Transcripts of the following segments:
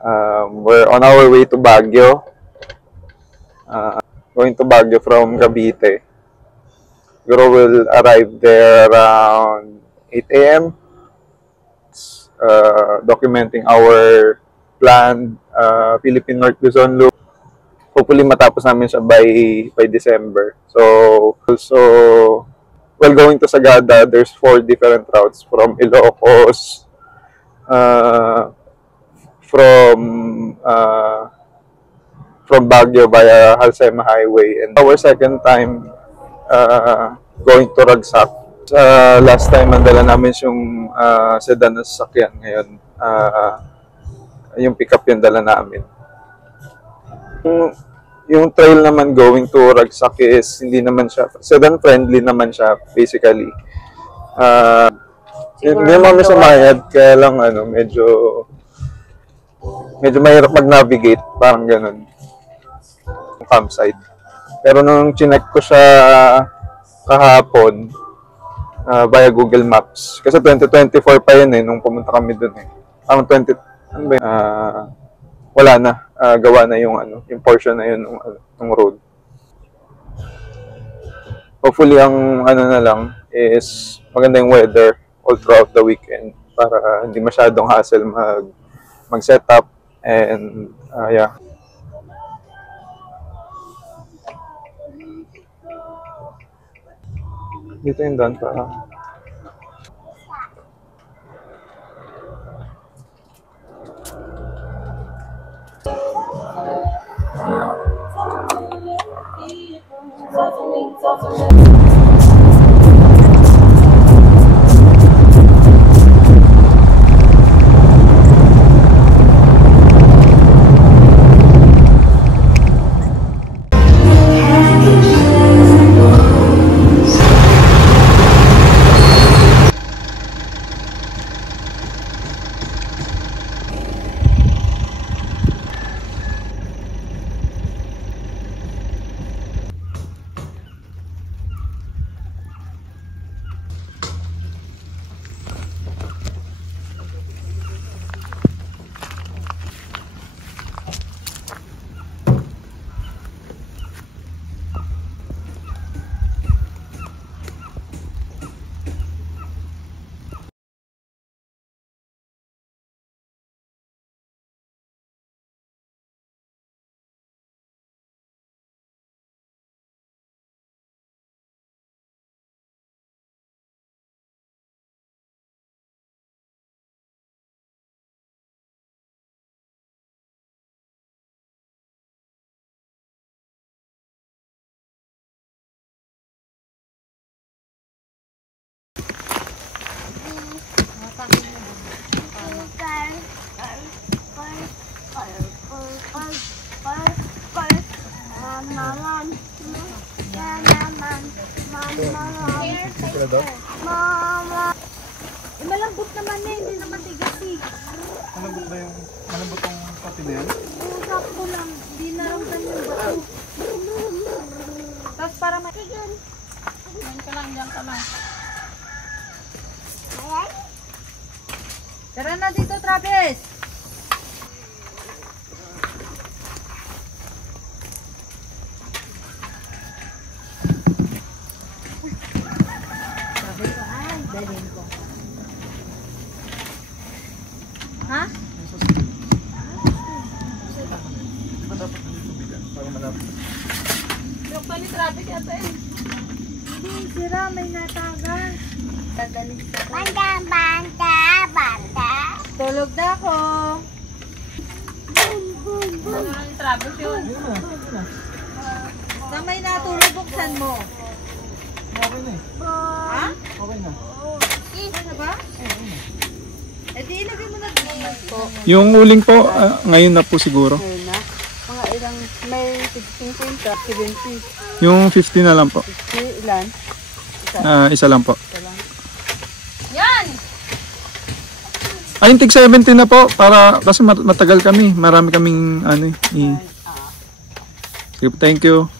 We're on our way to Baguio. Going to Baguio from Cavite. Siguro will arrive there around 8 a.m. Documenting our planned Philippine North Luzon loop. Hopefully matapos namin siya by December. So also while going to Sagada, there's 4 different routes from Ilocos, uh, from uh, from Baguio via Halsema Highway, and our second time going to Ragsak. Last time ang dala namin yung sedan na sasakyan. Ngayon yung pickup yung dala namin. Yung trail naman going to Ragsak is hindi naman siya sedan friendly naman siya basically. Hindi naman sa mayad, kaya lang medyo mahirap mag-navigate, parang ganun, yung campsite. Pero nung chinek ko siya kahapon via Google Maps, kasi 2024 pa yun nung pumunta kami dun Ang 20, ano ba yun? Wala na, gawa na yung portion na yun ng road. Hopefully ang na lang is maganda yung weather all throughout the weekend para hindi masyadong hassle mag-set up and yeah. Dito yung doon pa. Mama. Malambot naman hindi naman tigas Malambot ba yung pati na yan? Sakto lang, hindi naramdaman yung bato. Tapos para matigan. Diyan ka lang. Tara na dito, Travis! Dalhin ko. Ha? Yung pa ni traffic yata Hindi, sira. May natagas. Tagaling sa ko. Banda. Tulog na ako. Ano yung traffic yun? Na may natulog, buksan mo. Okay na Ha? Okay na. Ano ba? Eh di ilagay mo na dito. Yung uling po, ngayon na po siguro. Ngayon na. Mga ilang, may 50, 70. Yung 50 na lang po. 50, ilan? Isa lang po. Isa lang. Yan! Ay, tig 70 na po para kasi matagal kami. Marami kaming Sige, thank you.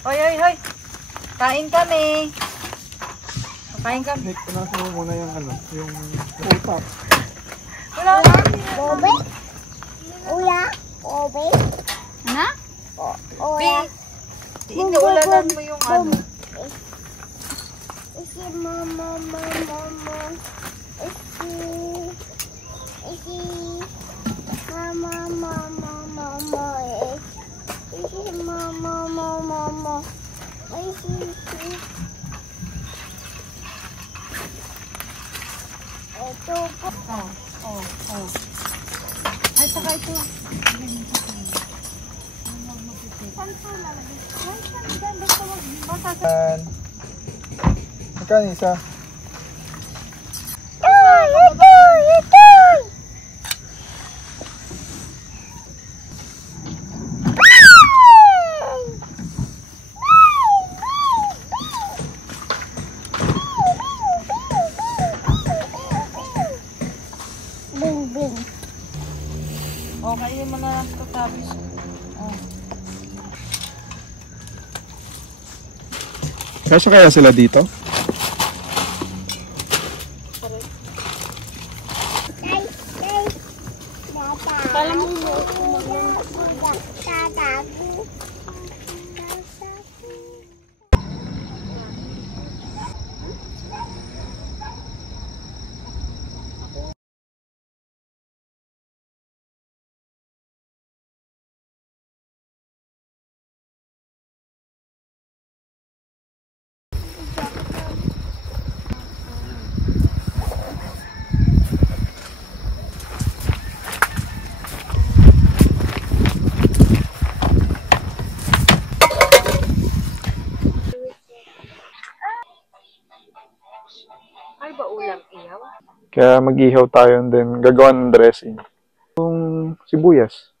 Hoy, hoy, hoy. Kain kami. Kain kami. Nick, pinasa mo muna yung yung utak. Wala. Bobe? Ula? Bobe? Na? Ula? Iniulanan mo yung ano. Isi mama. Isi mama. Isi mama. Isi. Ito po. Oh. Ay, saka ito. Magkano isa? Ito! Bing. Oh, kainin mo na lang ito, tapos. Oh. Kasya kaya sila dito? Kala mo tatago. Ay ba ulam iyaw? Kaya mag-ihaw tayo and then gagawa ng dressing. Yung sibuyas.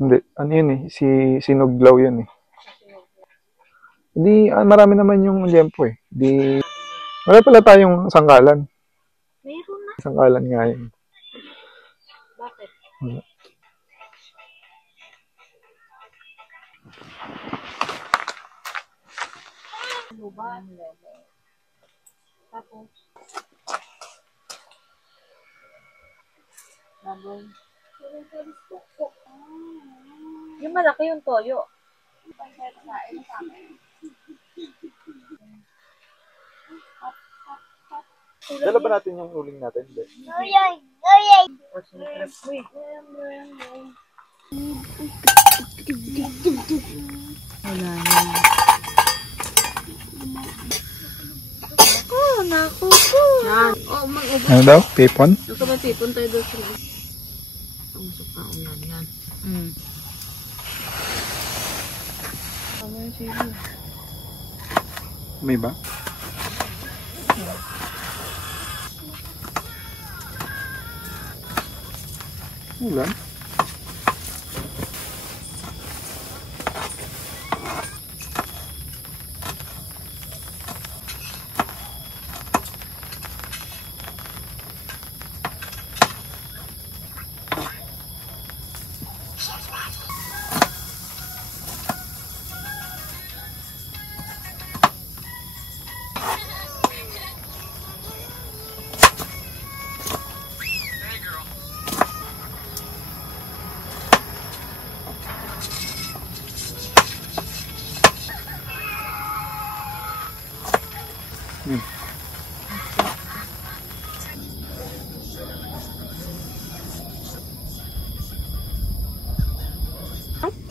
Hindi, ano yun eh, sinuglaw yun eh. Hindi, marami naman yung liempo eh. Di, wala pala tayong sangkalan. Meron na. Sangkalan nga yun. Bakit? Wala. Luban. Tapos. Laboy. Yung malaki yung toyo. Dala ba natin yung uling natin? Hindi. Uyay! Or sinitrap mo eh. Wala na. Naku po. Yan. Oh, mag-ubos. Ano daw? Pipon? Nakamatipon tayo doon sa mga. Ang suka yan. Ano yung sili? May ba? Wala.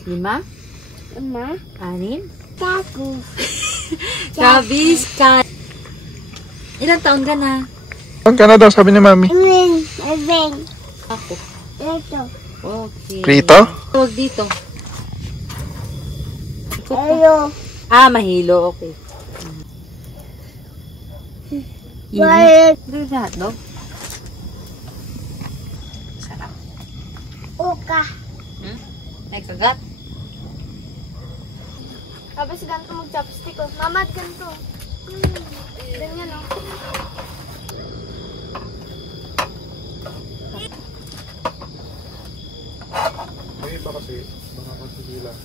Lima? Ama, Anin? tago. Kabis ka. Ilang taon ka na? Saan ka na daw, sabi ni Mami? Eveng. Ako. Ito. Okay. Prito? Huwag dito. Ikot ka. Ayo. Ah, mahilo. Okay. Balik. Doon na, no? Sarap. Uka. May kagat. Tapos ganito mag-chopstick ko. Mama, ganito. Ganyan o. May iba kasi, mga kasigilan.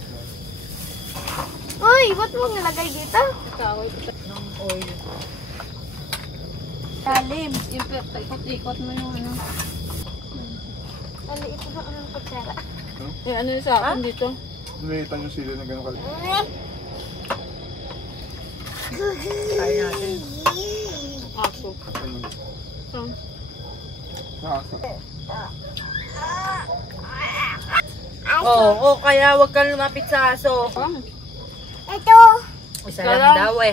Uy, ba't mo nilagay dito? Kaway ko ng oil. Talim. Yung ikot-ikot mo yung ano. Ano, ito na ang kutsara. Eh, ano yung sa akin dito? Nalitan yung sili na gano'ng kalit. Kaya natin. Aso. Oo, kaya wag kang lumapit sa aso. Ito. Isa lang daw eh.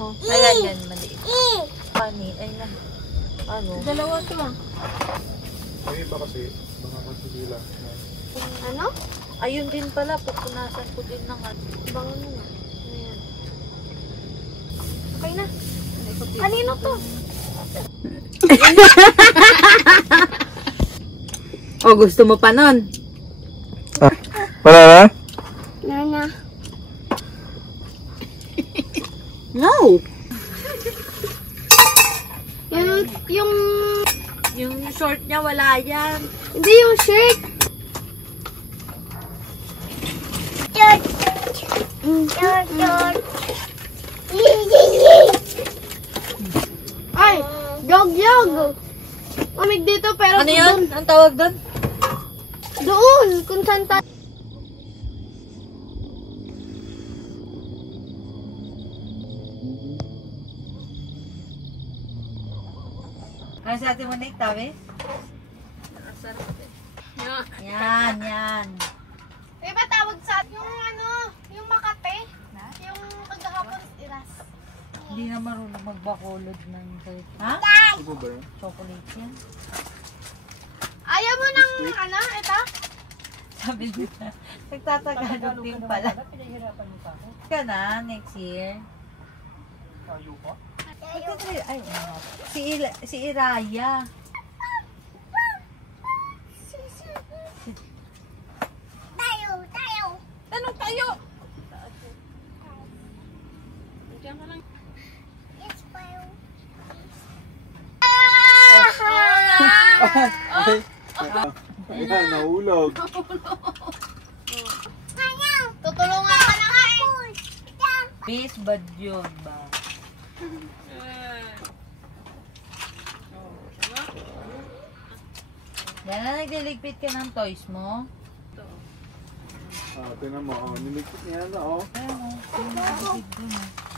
Oh. Ayan yan, maliit. Pani, ayan. Ano? Dalawa to ah. Ay, iba kasi, mga kansila. Ano? Ayun din pala, pupunasan ko din ng ano. Bangon mo nga. Ayan. Okay na. Kanino to? Oh, gusto mo pa nun? Wala na? Nana. No! Yung short niya, wala yan. Hindi yung shirt. Shirt. Ay, yog. Mamig dito pero Ano yun? Ang tawag doon? doon kung saan tayo. Ano sa atin mo, Nick? Tabi? Yan. May ba tawag sa yung ano, yung Makate? Yung kagahapon iras. Hindi na marunong magbakulod ng salita. Ha? Ano ba yun? Chocolate yan. Ayaw mo ng ano, ito? Sabi niya, nagtatagalog din pala. Ka na, next year. Ay, si Iraya. Tayo. Anong tayo? It's fine. Ayan, nahulog. Tutulungan ka na nga eh. Miss bad yun ba? Yan na, nagliligpit ka ng toys mo. Ah, tinan mo, oh, niligpit niya na, oh. Ayun o, nagliligpit dun o.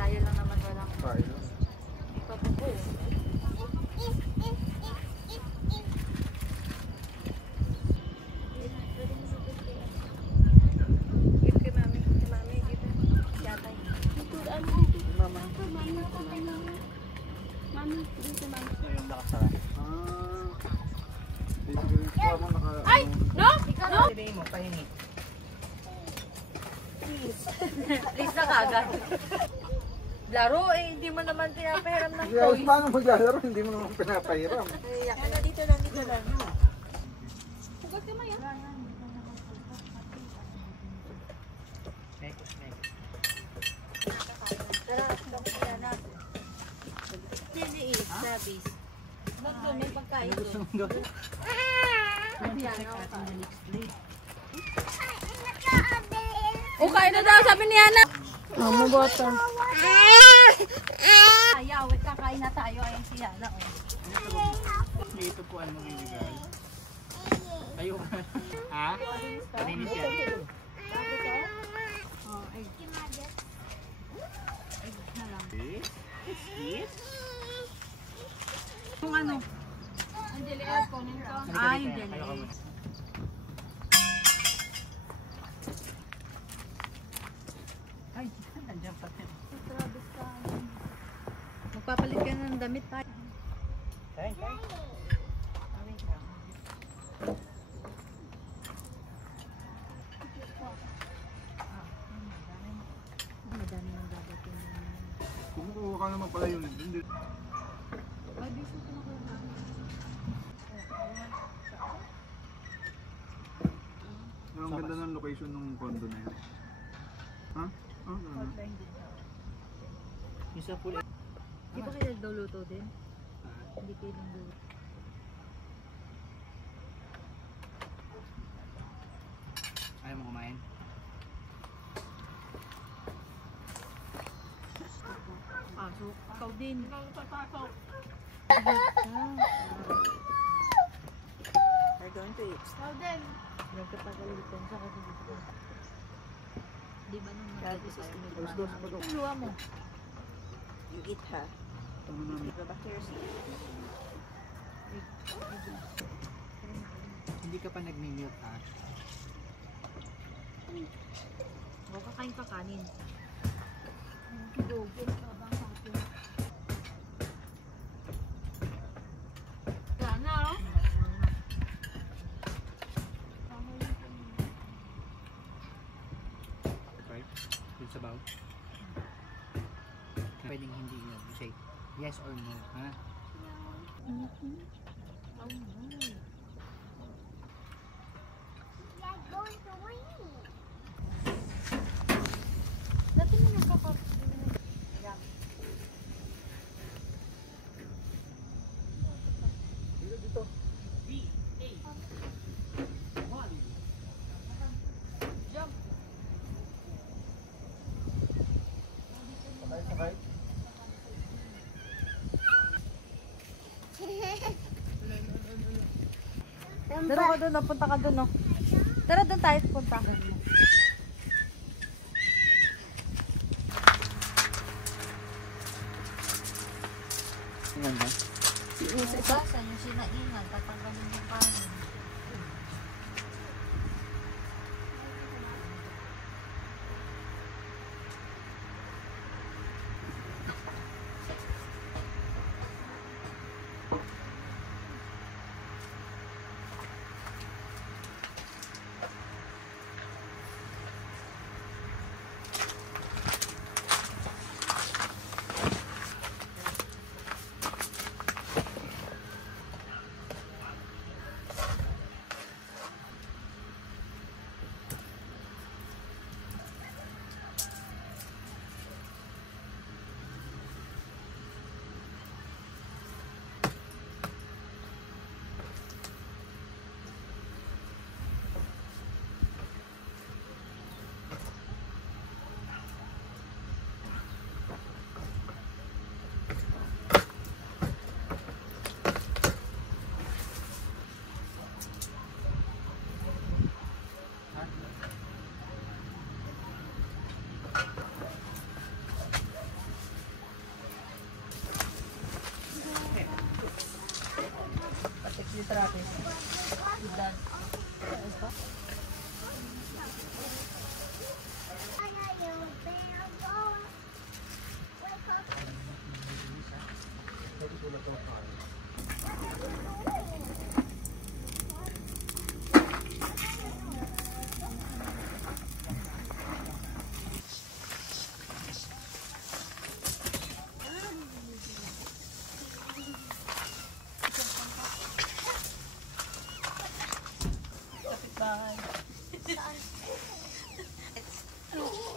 Tayo lang naman walang Tayo. Ay, no? Sabihin mo, pahingi. Please na kagad. Laro eh, hindi mo naman pinapahiram ng Yeah, toys. paano maglalaro? Hindi mo naman pinapahiram. Dito lang. Huwag ka maya. Siniis, sabis. Doon, may pagkain doon. O, kain na daw, sabi ni Ana. Mama water. Ayaw, kakain na tayo. Ayan si Ana. Dito po ano magiging. Ayaw ka. Ha? Paninis yan. Yung ano? Angeli, kunin ko. Ay, dali. Ay, nandiyan pa rin. Magpapalit ka ng damit tayo. Oo, ka naman pala yun. Hindi. Pero ang ganda ng location ng condo na yun. Ha? Ah, ano? Yung sa pool. Di ba kayo daw luto din? Hindi kayo nang luto. Ayaw mo kumain? Pasok. Ikaw din. We're going to eat. Ikaw din. Nagkapagalitan sa kasi dito. Di ba nung Dad, nandito this is tayo? me. Tapos doon sa pag- Ang luwa mo. You eat ha. Ano namin? Go back to your seat. Hindi ka pa nag-mute ha? O, kakain ka kanin. Sana, oh. Okay? Yung sabaw? Pwedeng hindi yun. You say yes or no, ha? Dati mo nagkakap... Daro ka doon, punta ka doon, no? Tara doon tayo punta. Tingnan mo. Basan yung sinaingan, tatanggalin yung kanin.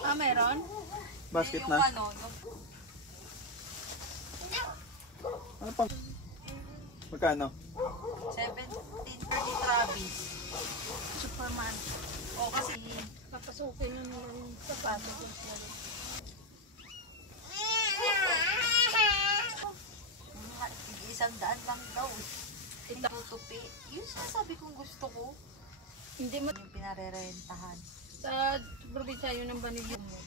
Ah, meron? Basket na. Ano pang? Magkano? 17 per ni Travis. Superman. O kasi, Papasukin nyo naman yung sapatos. isang daan lang daw. Tutupi. Yun sabi kong gusto ko. Hindi mo Yung pinarerentahan. sa probinsya yun ang banilyo mo.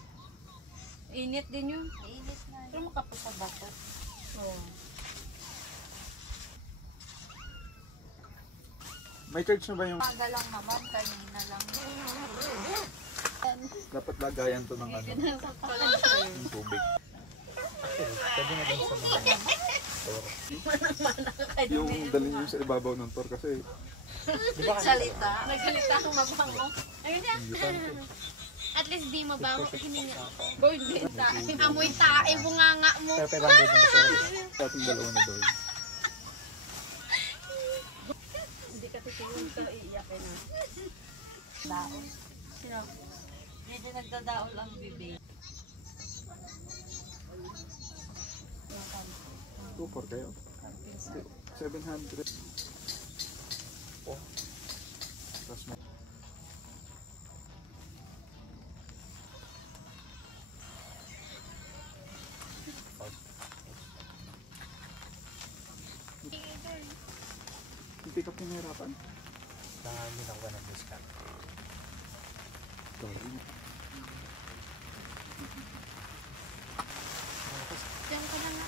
Init din yun. Mainit na. Pero makapos sa bato. Oh. May charge na ba yung... Maga lang naman, kanina lang. Dapat lagayan to ng ano, yung tubig. Pwede na din sa mga... Yung dalhin nyo sa ibabaw ng tor kasi Salita. Nagsalita ang mabango. Ayun yan. importante. At least di mabango. Hininga ko. Boy, di tae. Amoy tae, bunganga mo. Pero 500 na ba sa ating dalawa na doon? Hindi ka titingin ka, iiyakin na. Daon. Sino? Medyo nagdadaon lang bibig. 2-4 kayo? 700. Oh. Tapos mo. Hindi ka pinahirapan? Dami lang ba ng discount? Diyan ka na nga.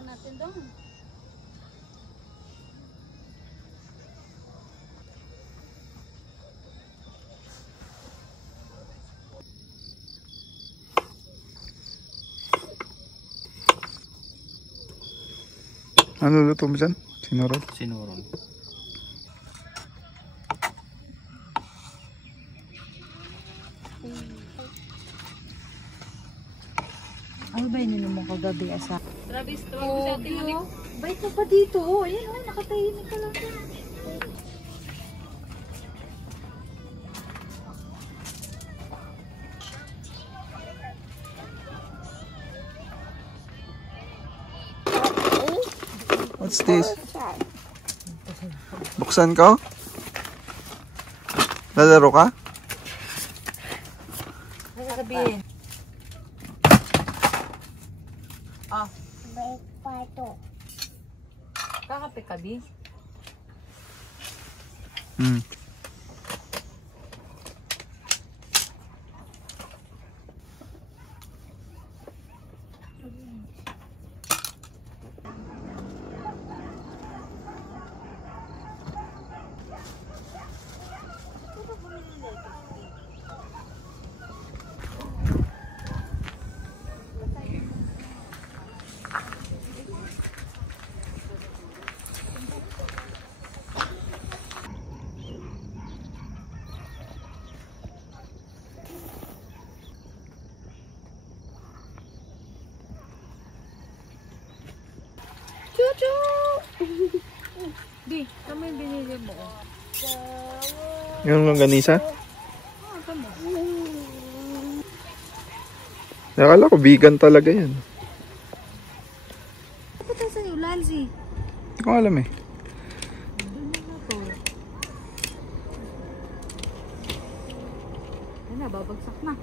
Natin doon. Ano luto mo dyan? Sinurol? Sinurol. Ano ba yun mo kagabi asa? Grabe, strong sa ating ulit. Bait na pa dito. Oh, ayan, oh, nakatahimik ka lang. What's this? Buksan ko? Lalaro ka? Ano sabihin? Ah. Kakape ka, Bi? Hmm. Bi, kami yung binili mo. Yung longganisa? Nakala ko vegan talaga yan. Ano tayo sa'yo, Lanzi? Hindi ko alam eh. Ano na, babagsak na.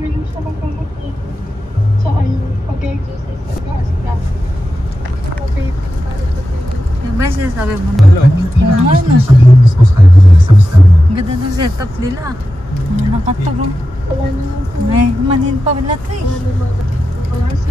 Uminom siya ng gamot eh. Tsaka yung pag-exercise sa gas-gas. Vaping para sa ganyan. Yung ba sinasabi mo na? Ano? Ang ganda ng setup nila. Ano nakatag? Wala naman po. May manin pa wala to eh. Wala naman. Wala sa